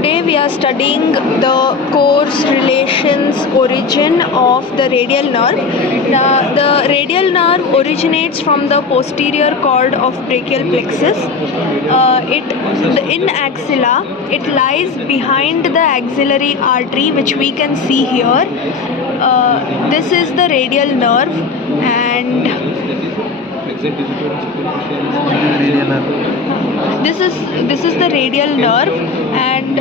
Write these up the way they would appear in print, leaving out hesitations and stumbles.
Today we are studying the course relations origin of the radial nerve. The radial nerve originates from the posterior cord of brachial plexus. In axilla, it lies behind the axillary artery, which we can see here. This is the radial nerve, and this is the radial nerve, and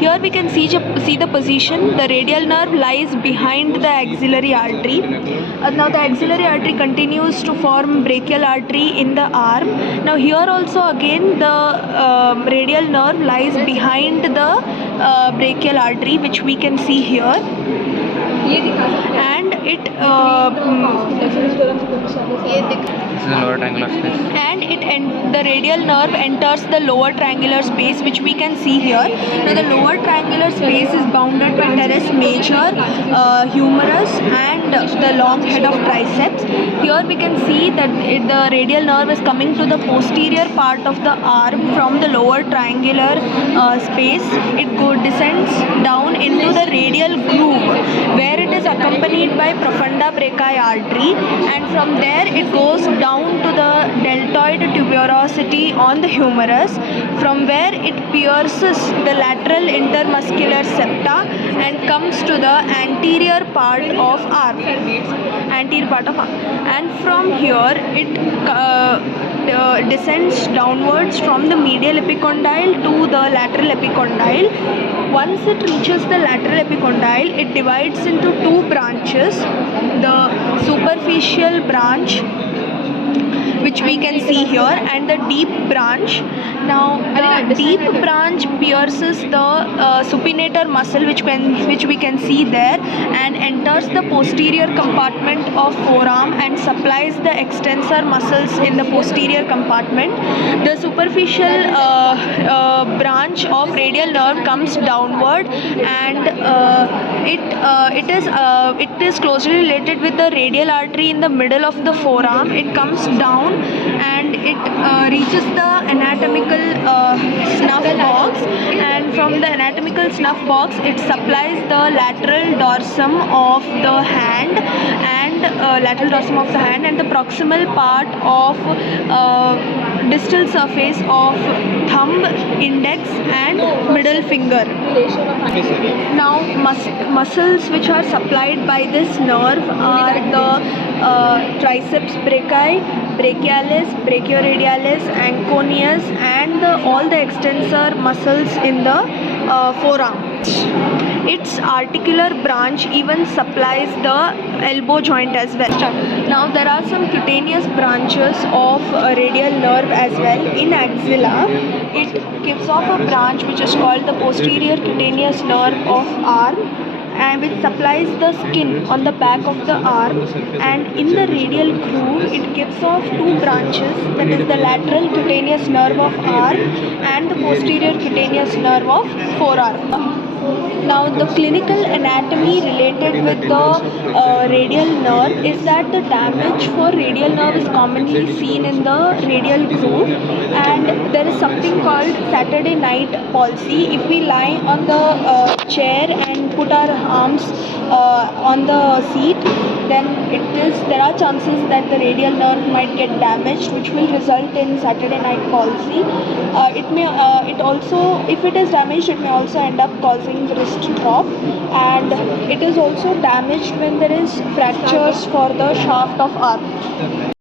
here we can see the position. The radial nerve lies behind the axillary artery. Now the axillary artery continues to form brachial artery in the arm. Now here also again the radial nerve lies behind the brachial artery, which we can see here, and it This is the lower triangular space. and the radial nerve enters the lower triangular space, which we can see here. Now the lower triangular space is bounded by teres major, humerus, and the long head of triceps. Here we can see that the radial nerve is coming to the posterior part of the arm from the lower triangular space. It descends down into the radial groove, where it is accompanied by profunda brachii artery, and from there it goes down to the deltoid tuberosity on the humerus, from where it pierces the lateral intermuscular septa and comes to the anterior part of arm. And from here it descends downwards from the medial epicondyle to the lateral epicondyle. Once it reaches the lateral epicondyle, it divides into two branches: the superficial branch, which we can see here, and the deep branch. Now the deep branch pierces the supinator muscle, which we can see there, and enters the posterior compartment of forearm and supplies the extensor muscles in the posterior compartment. The superficial branch of radial nerve comes downward, and it is closely related with the radial artery in the middle of the forearm. It comes down and it reaches the anatomical snuff box, and from the anatomical snuff box it supplies the lateral dorsum of the hand and the proximal part of distal surface of thumb, index, and middle finger. Now muscles which are supplied by this nerve are the triceps brachii, brachialis, brachioradialis, anconeus, and all the extensor muscles in the forearm. Its articular branch even supplies the elbow joint as well. Now there are some cutaneous branches of radial nerve as well. In axilla, it gives off a branch which is called the posterior cutaneous nerve of arm, and which supplies the skin on the back of the arm. And in the radial groove, it gives off two branches, that is the lateral cutaneous nerve of arm and the posterior cutaneous nerve of forearm. Now the clinical anatomy related with the radial nerve is that the damage for radial nerve is commonly seen in the radial groove, and there is something called Saturday night palsy. If we lie on the chair and put our arms on the seat, then there are chances that the radial nerve might get damaged, which will result in Saturday night palsy. If it is damaged, it may also end up causing wrist drop, and it is also damaged when there is fractures for the shaft of arm.